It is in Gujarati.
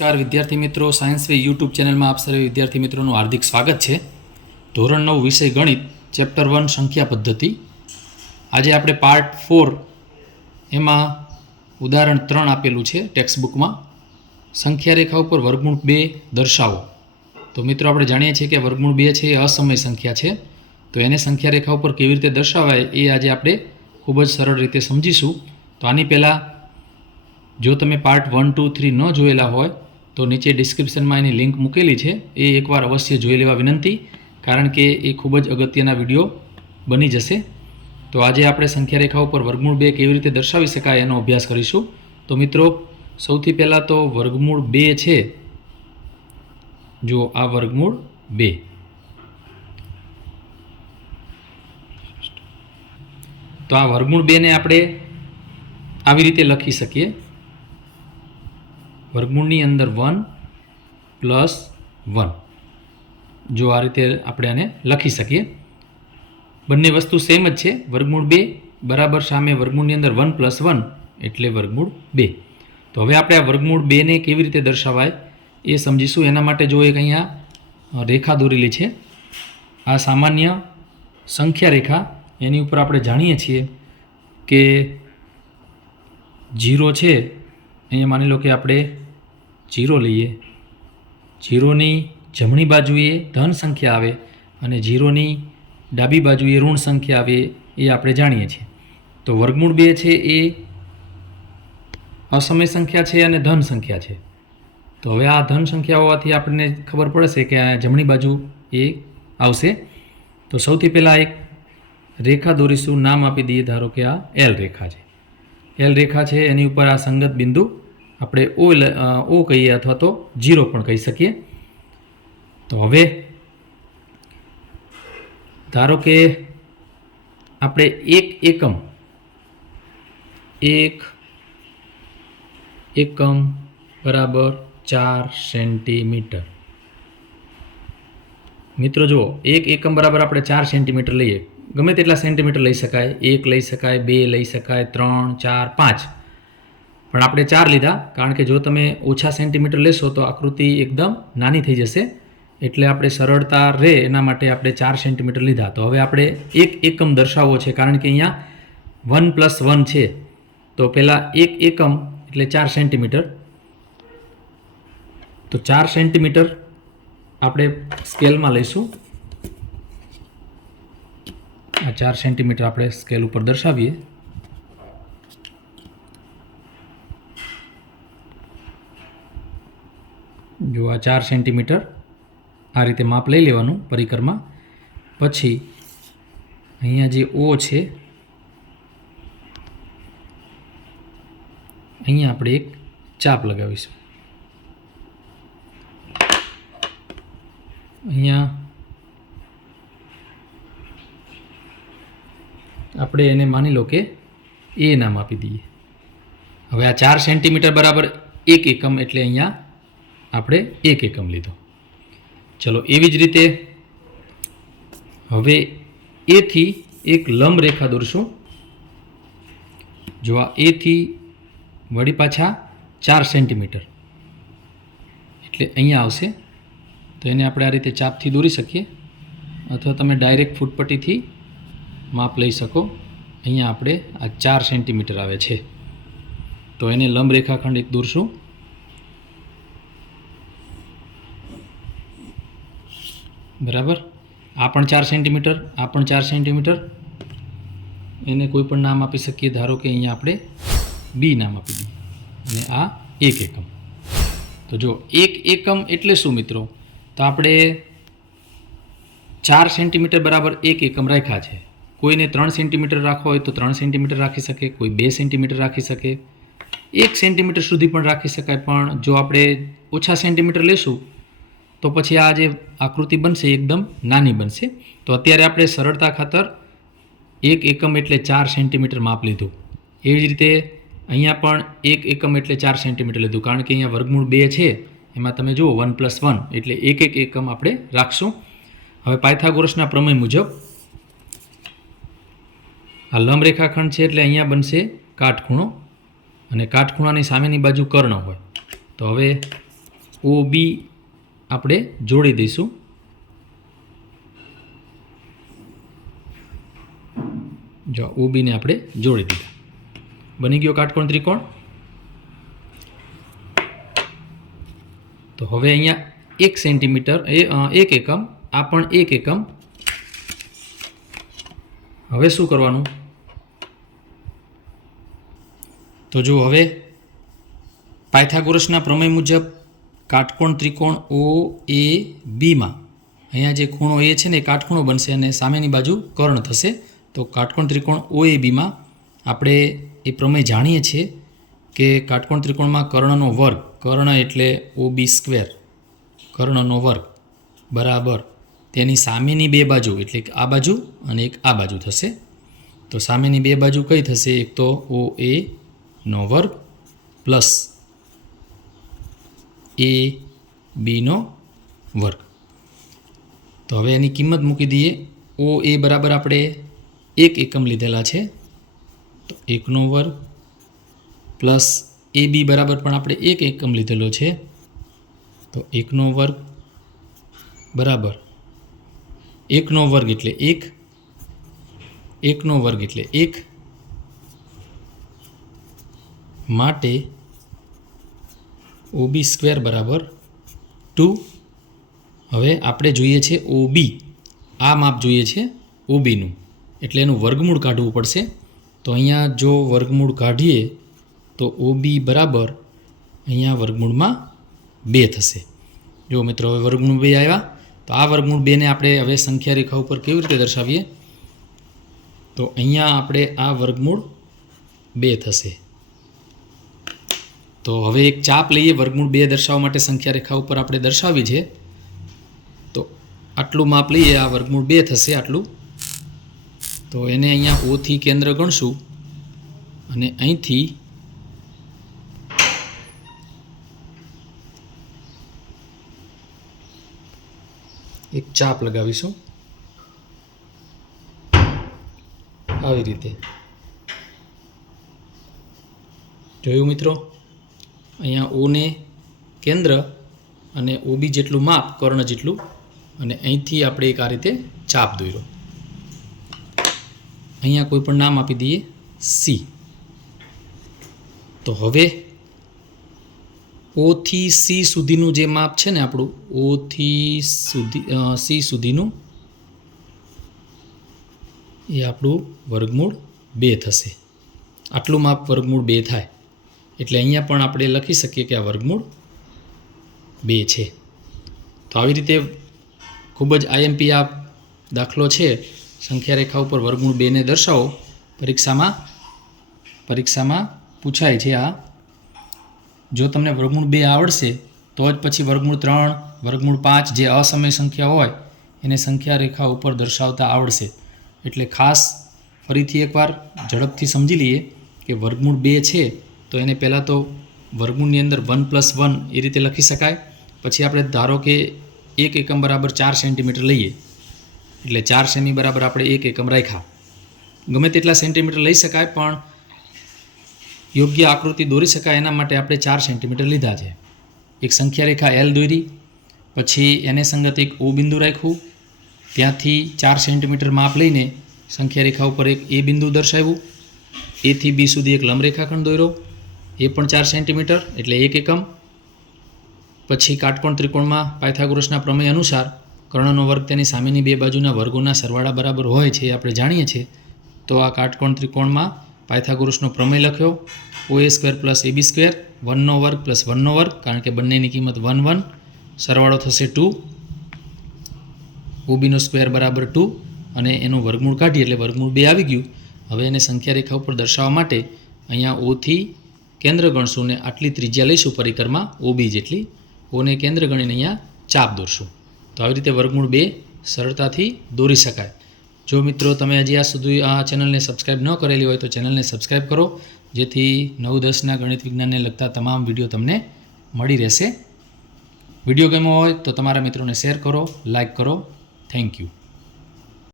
નમસ્કાર, વિદ્યાર્થી મિત્રો. સાયન્સ વે યુટ્યુબ ચેનલમાં આપ સર્વે વિદ્યાર્થી મિત્રોનું હાર્દિક સ્વાગત છે. ધોરણ નવ, વિષય ગણિત ચેપ્ટર વન સંખ્યા પદ્ધતિ. આજે આપણે પાર્ટ ફોર એમાં ઉદાહરણ ત્રણ આપેલું છે ટેક્સ્ટબુકમાં સંખ્યા રેખા ઉપર વર્ગમૂળ બે દર્શાવો. તો મિત્રો, આપણે જાણીએ છીએ કે વર્ગમૂળ બે છે, એ અસમય સંખ્યા છે. તો એને સંખ્યા રેખા ઉપર કેવી રીતે દર્શાવાય, એ આજે આપણે ખૂબ જ સરળ રીતે સમજીશું. તો આની પહેલાં, જો તમે પાર્ટ વન ટુ થ્રી ન જોયેલા હોય તો નીચે ડિસ્ક્રિપ્શનમાં એની લિંક મૂકેલી છે. એ એકવાર અવશ્ય જોઈ લેવા વિનંતી, કારણ કે એ ખૂબ જ અગત્યના વીડિયો બની જશે. તો આજે આપણે સંખ્યા રેખા ઉપર વર્ગમૂળ બે કેવી રીતે દર્શાવી શકાય એનો અભ્યાસ કરીશું. તો મિત્રો, સૌથી પહેલાં તો વર્ગમૂળ બે છે. જો આ વર્ગમૂળ બે. તો આ વર્ગમૂળ બેને આપણે આવી રીતે લખી શકીએ. વર્ગમૂળની અંદર વન પ્લસ વન. જો આ રીતે આપણે આને લખી શકીએ. બંને વસ્તુ સેમ જ છે. વર્ગમૂળ બે બરાબર સામે વર્ગમૂળની અંદર વન પ્લસ વન એટલે વર્ગમૂળ બે. તો હવે આપણે આ વર્ગમૂળ બેને કેવી રીતે દર્શાવાય એ સમજીશું. એના માટે જો એક અહીંયા રેખા દોરેલી છે. આ સામાન્ય સંખ્યા રેખા. એની ઉપર આપણે જાણીએ છીએ કે જીરો છે અહીંયા માની લો કે આપણે જીરો લઈએ. જીરોની જમણી બાજુએ ધન સંખ્યા આવે અને જીરોની ડાબી બાજુએ ઋણ સંખ્યા આવે એ આપણે જાણીએ છીએ. તો વર્ગમૂળ બે છે એ અસમય સંખ્યા છે અને ધન સંખ્યા છે. તો હવે આ ધન સંખ્યા હોવાથી આપણને ખબર પડશે કે આ જમણી બાજુ એ આવશે. તો સૌથી પહેલાં એક રેખા દોરીશું. નામ આપી દઈએ ધારો કે આ એલ રેખા છે. એલ રેખા છે, એની ઉપર આ સંગત બિંદુ આપણે ઓ ઓ કહીએ અથવા તો જીરો પણ કહી શકીએ. તો હવે ધારો કે આપણે એક એકમ એક એકમ બરાબર ચાર સેન્ટીમીટર. મિત્રો જુઓ, એક એકમ બરાબર આપણે ચાર સેન્ટીમીટર લઈએ. ગમે તેટલા સેન્ટીમીટર લઈ શકાય, એક લઈ શકાય, બે લઈ શકાય, ત્રણ, ચાર, પાંચ. પણ આપણે ચાર લીધા, કારણ કે જો તમે ઓછા સેન્ટીમીટર લેશો તો આકૃતિ એકદમ નાની થઈ જશે. એટલે આપણે સરળતા રહે એના માટે આપણે ચાર સેન્ટીમીટર લીધા. તો હવે આપણે એક એકમ દર્શાવવો છે, કારણ કે અહીંયા વન પ્લસ વન છે. તો પહેલાં એક એકમ, એટલે ચાર સેન્ટીમીટર. તો ચાર સેન્ટીમીટર આપણે સ્કેલમાં લઈશું. આ ચાર સેન્ટીમીટર આપણે સ્કેલ ઉપર દર્શાવીએ. જો આ ચાર સેન્ટીમીટર આ રીતે માપ લઈ લેવાનું પરિકરમાં. પછી અહીંયા જે ઓ છે, અહીંયા આપણે એક ચાપ લગાવીશું. અહીંયા આપણે એને માની લો કે એ નામ આપી દઈએ. હવે આ ચાર સેન્ટીમીટર બરાબર એક એકમ એટલે અહીંયા આપણે એક એકમ લીધો. ચલો એવી જ રીતે હવે એથી એક લંબ રેખા દોરશું. જો આ એથી વળી પાછા ચાર સેન્ટીમીટર. એટલે અહીંયા આવશે. તો એને આપણે આ રીતે ચાપથી દોરી શકીએ. અથવા તમે ડાયરેક્ટ ફૂટપટ્ટીથી માપ લઈ શકો. અહીંયા આપણે આ ચાર સેન્ટીમીટર આવે છે. તો એને લંબ રેખાખંડ એક દોરશું બરાબર? આ પણ ચાર સેન્ટીમીટર, આ પણ ચાર સેન્ટીમીટર. એને કોઈ પણ નામ આપી શકીએ, ધારો કે અહીંયા આપણે બી નામ આપી દઈએ. અને આ એક એકમ. તો જો એક એકમ એટલે શું મિત્રો? તો આપણે ચાર સેન્ટીમીટર બરાબર એક એકમ રાખ્યા છે. કોઈને ત્રણ સેન્ટીમીટર રાખવા હોય તો ત્રણ સેન્ટીમીટર રાખી શકે, કોઈ બે સેન્ટીમીટર રાખી શકે, એક સેન્ટીમીટર સુધી પણ રાખી શકાય. પણ જો આપણે ઓછા સેન્ટીમીટર લેશું, તો પછી આ જે આકૃતિ બનશે એકદમ નાની બનશે. તો અત્યારે આપણે સરળતા ખાતર એક એકમ એટલે ચાર સેન્ટીમીટર માપ લીધું. એવી જ રીતે અહીંયા પણ એક એકમ એટલે ચાર સેન્ટીમીટર લીધું. કારણ કે અહીંયા વર્ગમૂળ બે છે, એમાં તમે જુઓ, વન પ્લસ વન એટલે એક એક એકમ આપણે રાખશું. હવે પાયથાગોરસના પ્રમેય મુજબ આ લંબ રેખાખંડ છે એટલે અહીંયા બનશે કાટખૂણો અને કાટખૂણાની સામેની બાજુ કર્ણ હોય. તો હવે ઓ બી આપણે જોડી દઈશું. જો ઓ બીને આપણે જોડી દીધા. બની ગયો કાટકોણ ત્રિકોણ. તો હવે અહીંયા એક સેન્ટીમીટર, એ એક એકમ, આ પણ એક એકમ. હવે શું કરવાનું? તો જો હવે, પાયથાગોરસના પ્રમેય મુજબ કાટકોણ ત્રિકોણ ઓ એ બીમાં અહીંયા જે ખૂણો એ છે ને એ કાટખૂણો બનશે અને સામેની બાજુ કર્ણ થશે. તો કાટકોણ ત્રિકોણ ઓ એ બીમાં આપણે એ પ્રમેય જાણીએ છીએ કે કાટકોણ ત્રિકોણમાં કર્ણનો વર્ગ, કર્ણ એટલે ઓ બી સ્ક્વેર કર્ણનો વર્ગ, બરાબર. તેની સામેની બે બાજુ, એટલે કે આ બાજુ અને એક આ બાજુ થશે. તો સામેની બે બાજુ કઈ થશે? એક તો ઓ એ નો વર્ગ પ્લસ એ બીનો વર્ગ. તો હવે એની કિંમત મૂકી દઈએ. ઓ એ બરાબર આપણે એક એકમ લીધેલા છે. તો એકનો વર્ગ પ્લસ એ બી બરાબર પણ આપણે એક એકમ લીધેલો છે. તો એકનો વર્ગ બરાબર એકનો વર્ગ એટલે એક એકનો વર્ગ એટલે એક માટે ઓબી સ્ક્વેર બરાબર ટુ હવે આપણે જોઈએ છે ઓબી આ માપ જોઈએ છે ઓબીનું એટલે એનું વર્ગમૂળ કાઢવું પડશે. તો અહીંયા જો વર્ગમૂળ કાઢીએ, તો ઓબી બરાબર અહીંયા વર્ગમૂળમાં બે થશે. જો મિત્રો હવે વર્ગમૂળ બે આવ્યા, તો આ વર્ગમૂળ બેને આપણે હવે સંખ્યા રેખા ઉપર કેવી રીતે દર્શાવીએ? તો અહીંયા આપણે આ વર્ગમૂળ બે થશે. તો હવે એક ચાપ લઈએ વર્ગમૂળ બે દર્શાવવા માટે સંખ્યા રેખા ઉપર આપણે દર્શાવી છે. તો આટલું માપ લઈએ, આ વર્ગમૂળ બે થશે આટલું. તો એને અહીંયા ઓથી કેન્દ્ર ગણશું. અને અહીંથી એક ચાપ લગાવીશું. આવી રીતે. જોયું મિત્રો? અહીંયા ઓને કેન્દ્ર અને ઓબી જેટલું માપ, કર્ણ જેટલું, અને અહીંથી આપણે એક આ રીતે ચાપ દોર્યો. અહીંયા કોઈ પણ નામ આપી દઈએ, સી. તો હવે ઓથી સી સુધીનું જે માપ છે ને આપણું ઓથી સુધી સી સુધીનું, એ આપણું વર્ગમૂળ બે થશે. આટલું માપ વર્ગમૂળ બે થાય. એટલે અહીંયા પણ આપણે લખી શકીએ કે આ વર્ગમૂળ બે છે. તો આવી રીતે ખૂબ જ આઈએમપી આ દાખલો છે. સંખ્યા રેખા ઉપર વર્ગમૂળ બેને દર્શાવો. પરીક્ષામાં પરીક્ષામાં પૂછાય છે આ. જો તમને વર્ગમૂળ બે આવડશે, તો જ પછી વર્ગમૂળ ત્રણ, વર્ગમૂળ પાંચ જે અસમય સંખ્યા હોય, એને સંખ્યા રેખા ઉપર દર્શાવતા આવડશે. એટલે ખાસ ફરીથી એકવાર ઝડપથી સમજી લઈએ કે વર્ગમૂળ બે છે. તો એને પહેલાં તો વર્ગમૂળની અંદર વન પ્લસ વન એ રીતે લખી શકાય. પછી આપણે ધારો કે એક એકમ બરાબર ચાર સેન્ટીમીટર લઈએ. એટલે ચાર સેમી બરાબર આપણે એક એકમ રાખ્યા. ગમે તેટલા સેન્ટીમીટર લઈ શકાય, પણ યોગ્ય આકૃતિ દોરી શકાય એના માટે આપણે ચાર સેન્ટીમીટર લીધા છે. એક સંખ્યા રેખા એલ દોરી, પછી એને સંગત એક ઓ બિંદુ રાખ્યું. ત્યાંથી ચાર સેન્ટીમીટર માપ લઈને સંખ્યા રેખા ઉપર એક એ બિંદુ દર્શાવ્યું. એથી બી સુધી એક લંબરેખાખંડ દોર્યો. એ પણ ચાર સેન્ટીમીટર એટલે એક એકમ. પછી કાટકોણ ત્રિકોણમાં પાયથાગોરસના પ્રમેય અનુસાર કર્ણનો વર્ગ તેની સામેની બે બાજુના વર્ગોના સરવાળા બરાબર હોય છે એ આપણે જાણીએ છીએ. તો આ કાટકોણ ત્રિકોણમાં પાયથાગોરસનો પ્રમેય લખ્યો. O A square plus A B square, વનનો વર્ગ પ્લસ વનનો વર્ગ, કારણ કે બંનેની કિંમત વન વન. સરવાળો થશે ટુ. ઓબીનો સ્ક્વેર બરાબર ટુ અને એનું વર્ગમૂળ કાઢીએ એટલે વર્ગમૂળ બે આવી ગયું. હવે એને સંખ્યા રેખા ઉપર દર્શાવવા માટે અહીંયા ઓથી કેન્દ્ર ગણશું ને આટલી ત્રિજ્યા લઈશું પરિકરમાં ઓબી જેટલી. ઓને કેન્દ્ર ગણીને અહીંયા ચાપ દોરશું. તો આવી રીતે વર્ગમૂળ બે સરળતાથી દોરી શકાય. જો મિત્રો તમે હજી આ સુધી આ ચેનલને સબસ્ક્રાઈબ ન કરેલી હોય તો ચેનલને સબસ્ક્રાઈબ કરો, જેથી નવ દસના ગણિત વિજ્ઞાનને લગતા તમામ વીડિયો તમને મળી રહેશે. વીડિયો ગમ્યો હોય તો તમારા મિત્રોને શેર કરો, લાઇક કરો. Thank you.